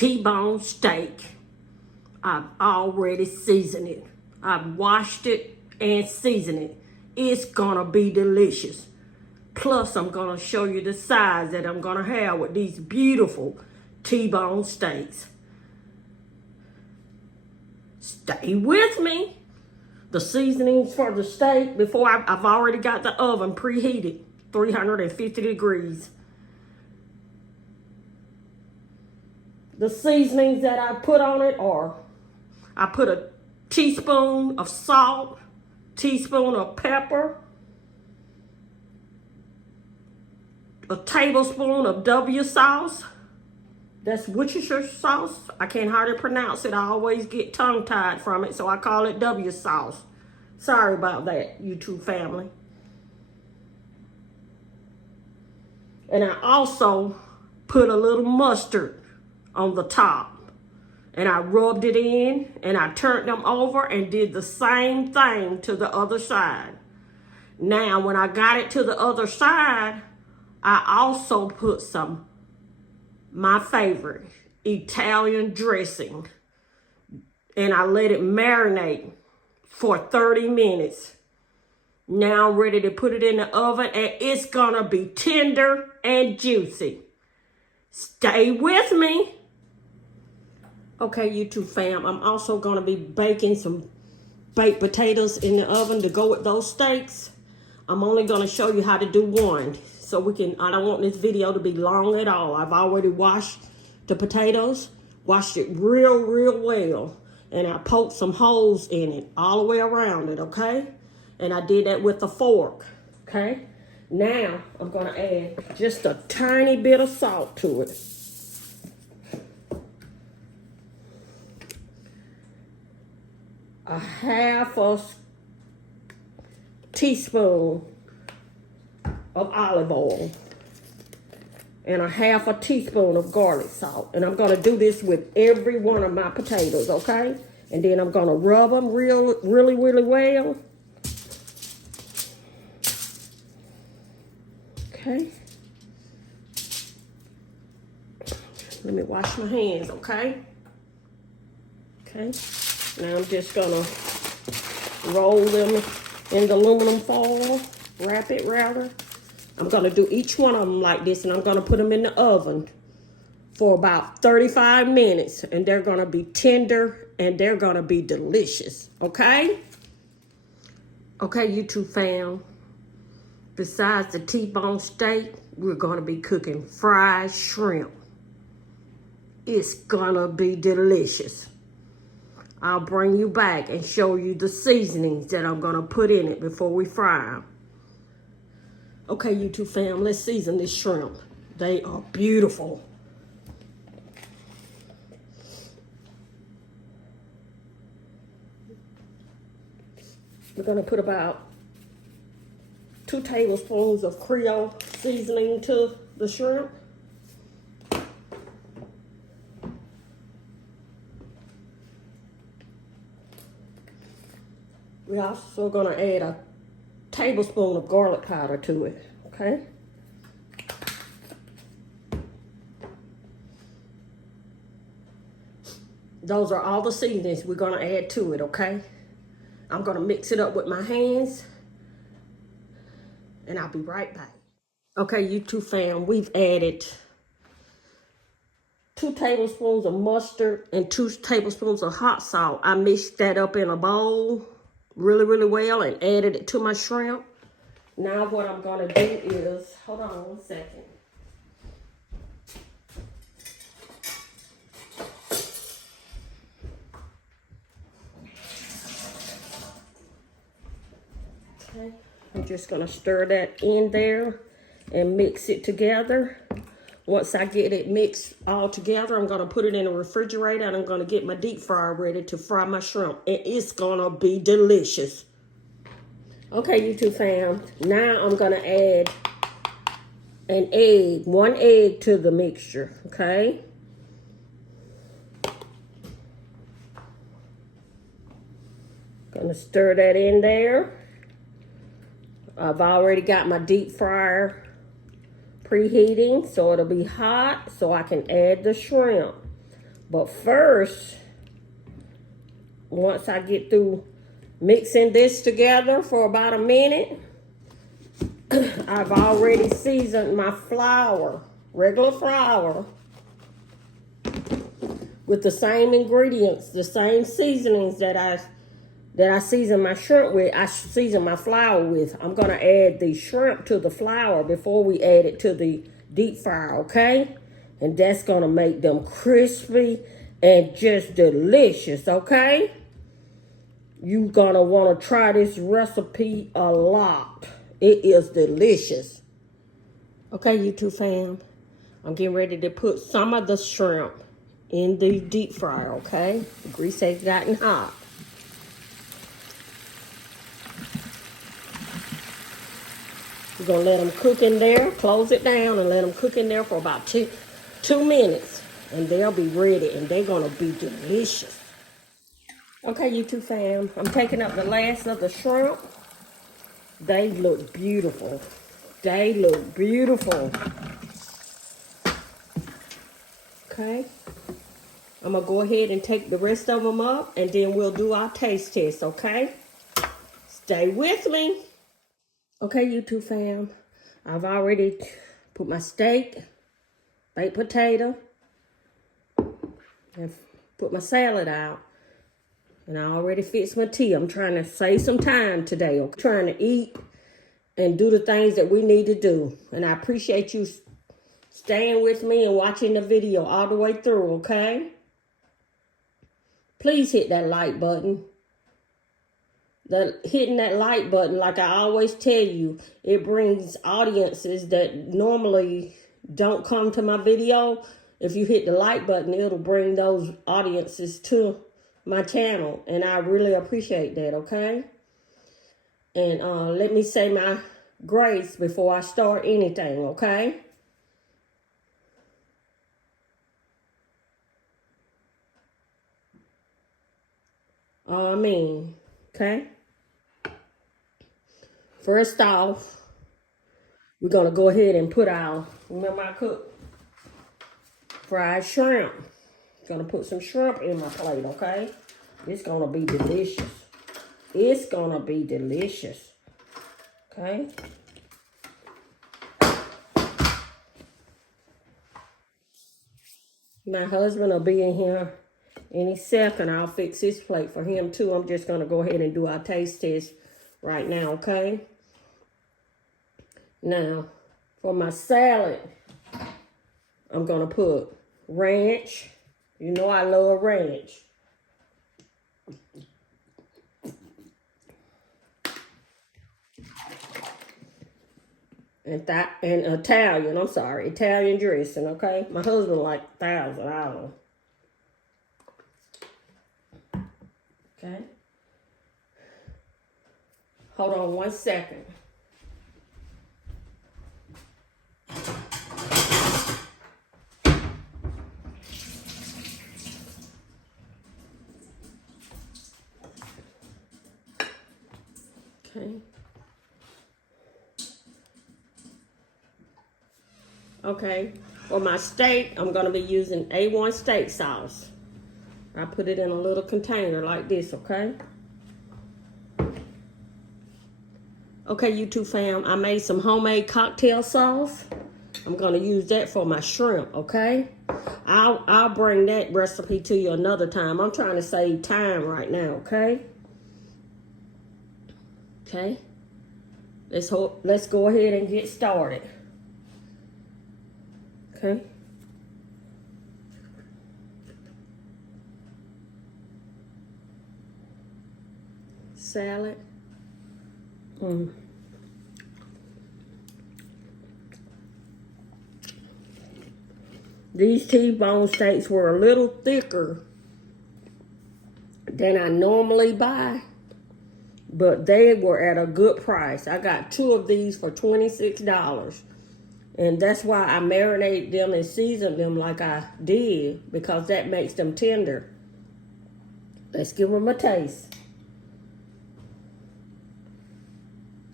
T-bone steak. I've already seasoned it. I've washed it and seasoned it. It's gonna be delicious. Plus, I'm gonna show you the size that I'm gonna have with these beautiful T-bone steaks. Stay with me. The seasonings for the steak, before I've already got the oven preheated, 350 degrees. The seasonings that I put on it are, I put a teaspoon of salt, teaspoon of pepper, a tablespoon of W sauce. That's Worcestershire sauce. I can't hardly pronounce it. I always get tongue-tied from it, so I call it W sauce. Sorry about that, YouTube family. And I also put a little mustard on the top. And I rubbed it in, and I turned them over and did the same thing to the other side. Now, when I got it to the other side, I also put some, my favorite, Italian dressing. And I let it marinate for 30 minutes. Now I'm ready to put it in the oven, and it's gonna be tender and juicy. Stay with me. Okay, YouTube fam, I'm also gonna be baking some baked potatoes in the oven to go with those steaks. I'm only gonna show you how to do one. So I don't want this video to be long at all. I've already washed the potatoes, washed it real well. And I poked some holes in it all the way around it, okay? And I did that with a fork, okay? Now, I'm gonna add just a tiny bit of salt to it. A half a teaspoon of olive oil and a half a teaspoon of garlic salt. And I'm gonna do this with every one of my potatoes, okay? And then I'm gonna rub them really well. Okay. Let me wash my hands, okay? Okay. Now I'm just gonna roll them in the aluminum foil, wrap it rather. I'm gonna do each one of them like this, and I'm gonna put them in the oven for about 35 minutes, and they're gonna be tender and they're gonna be delicious, okay? Okay, YouTube fam, besides the T-bone steak, we're gonna be cooking fried shrimp. It's gonna be delicious. I'll bring you back and show you the seasonings that I'm gonna put in it before we fry them. Okay, YouTube fam, let's season this shrimp. They are beautiful. We're gonna put about 2 tablespoons of Creole seasoning to the shrimp. We're also gonna add a tablespoon of garlic powder to it, okay? Those are all the seasonings we're gonna add to it, okay? I'm gonna mix it up with my hands, and I'll be right back. Okay, YouTube fam, we've added 2 tablespoons of mustard and 2 tablespoons of hot salt. I mixed that up in a bowl really well and added it to my shrimp. Now what I'm gonna do is, hold on one second. Okay, I'm just gonna stir that in there and mix it together. Once I get it mixed all together, I'm gonna put it in the refrigerator, and I'm gonna get my deep fryer ready to fry my shrimp. And it's gonna be delicious. Okay, YouTube fam, now I'm gonna add an egg, 1 egg to the mixture, okay? Gonna stir that in there. I've already got my deep fryer preheating, so it'll be hot so I can add the shrimp. But first, once I get through mixing this together for about a minute, I've already seasoned my flour, regular flour, with the same ingredients, the same seasonings that I season my shrimp with. I season my flour with. I'm gonna add the shrimp to the flour before we add it to the deep fryer, okay? And that's gonna make them crispy and just delicious, okay? You're gonna wanna try this recipe a lot. It is delicious. Okay, YouTube fam, I'm getting ready to put some of the shrimp in the deep fryer, okay? The grease has gotten hot. We're gonna let them cook in there, close it down, and let them cook in there for about two minutes. And they'll be ready, and they're gonna be delicious. Okay, YouTube fam, I'm taking up the last of the shrimp. They look beautiful. They look beautiful. Okay. I'm gonna go ahead and take the rest of them up, and then we'll do our taste test, okay? Stay with me. Okay, YouTube fam, I've already put my steak, baked potato, and put my salad out. And I already fixed my tea. I'm trying to save some time today. I'm trying to eat and do the things that we need to do. And I appreciate you staying with me and watching the video all the way through, okay? Please hit that like button. Hitting that like button, like I always tell you, it brings audiences that normally don't come to my video. If you hit the like button, it'll bring those audiences to my channel, and I really appreciate that, okay? And let me say my grace before I start anything, okay? Amen. Okay? First off, we're going to go ahead and put our, remember I cooked fried shrimp. Gonna put some shrimp in my plate, okay? It's gonna be delicious. It's gonna be delicious. Okay? My husband will be in here any second. I'll fix his plate for him too. I'm just gonna go ahead and do our taste test right now, okay? Now, for my salad, I'm gonna put ranch. You know I love ranch. And Italian dressing, okay? My husband like $1,000. Okay? Hold on 1 second. Okay. Okay, for my steak, I'm gonna be using A1 steak sauce. I put it in a little container like this, okay? Okay, YouTube fam, I made some homemade cocktail sauce. I'm gonna use that for my shrimp, okay? I'll bring that recipe to you another time. I'm trying to save time right now, okay? Okay, let's go ahead and get started. Okay. Salad. These T-bone steaks were a little thicker than I normally buy, but they were at a good price. I got 2 of these for $26. And that's why I marinate them and season them like I did, because that makes them tender. Let's give them a taste.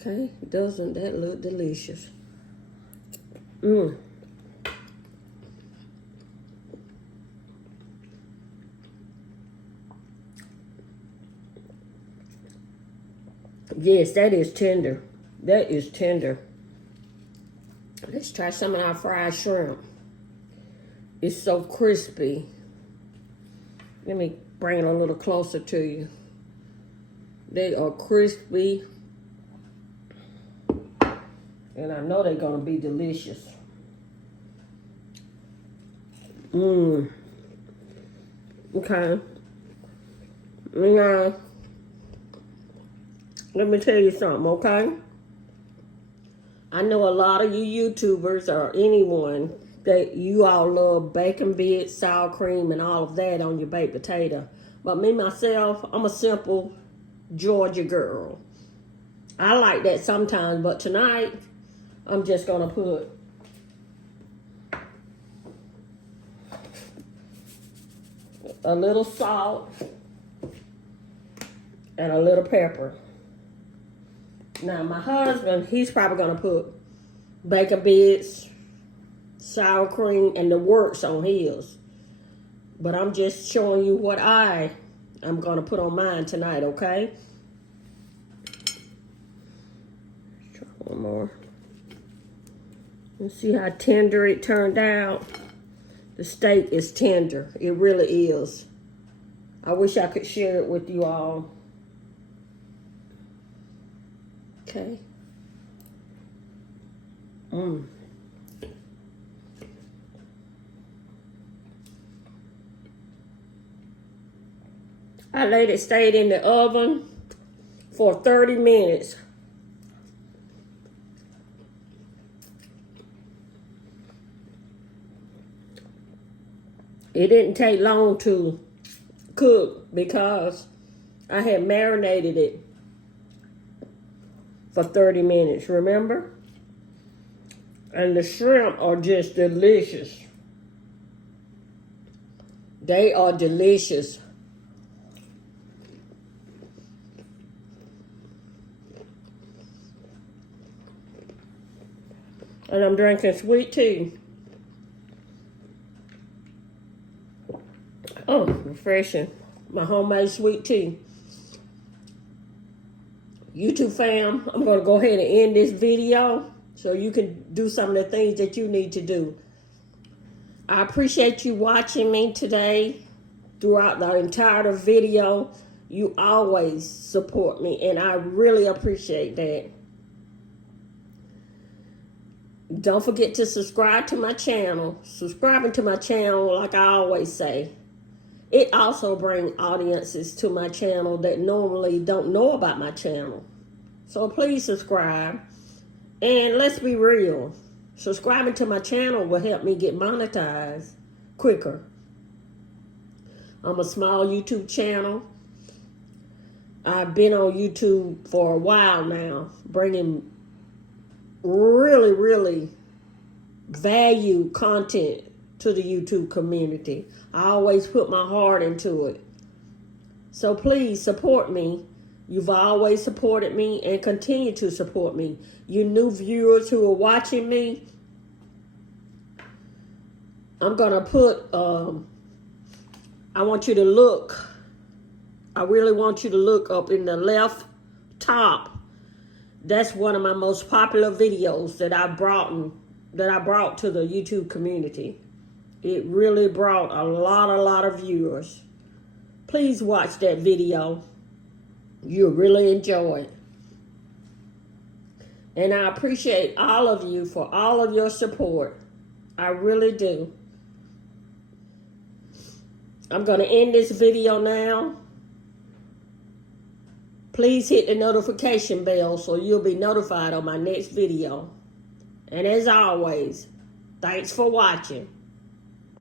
Okay, doesn't that look delicious? Yes, that is tender. That is tender. Let's try some of our fried shrimp. It's so crispy. Let me bring it a little closer to you. They are crispy. And I know they're going to be delicious. Okay. Now, let me tell you something, okay? I know a lot of you YouTubers or anyone that you all love bacon bits, sour cream, and all of that on your baked potato. But me, myself, I'm a simple Georgia girl. I like that sometimes, but tonight, I'm just going to put a little salt and a little pepper. Now, my husband, he's probably going to put bacon bits, sour cream, and the works on his. But I'm just showing you what I'm going to put on mine tonight, okay? Let's try one more. Let's see how tender it turned out. The steak is tender. It really is. I wish I could share it with you all. Okay. I let it stay in the oven for 30 minutes. It didn't take long to cook because I had marinated it for 30 minutes, remember? And the shrimp are just delicious. They are delicious. And I'm drinking sweet tea. Oh, refreshing. My homemade sweet tea. YouTube fam, I'm going to go ahead and end this video so you can do some of the things that you need to do. I appreciate you watching me today throughout the entire video. You always support me, and I really appreciate that. Don't forget to subscribe to my channel. Subscribing to my channel, like I always say, it also brings audiences to my channel that normally don't know about my channel. So please subscribe. And let's be real. Subscribing to my channel will help me get monetized quicker. I'm a small YouTube channel. I've been on YouTube for a while now, bringing really value content to the YouTube community. I always put my heart into it. So please support me. You've always supported me and continue to support me. You new viewers who are watching me, I'm going to put, I want you to look. I really want you to look up in the left top. That's one of my most popular videos that I brought to the YouTube community. It really brought a lot of viewers. Please watch that video. You'll really enjoy it. And I appreciate all of you for all of your support. I really do. I'm going to end this video now. Please hit the notification bell so you'll be notified on my next video. And as always, thanks for watching.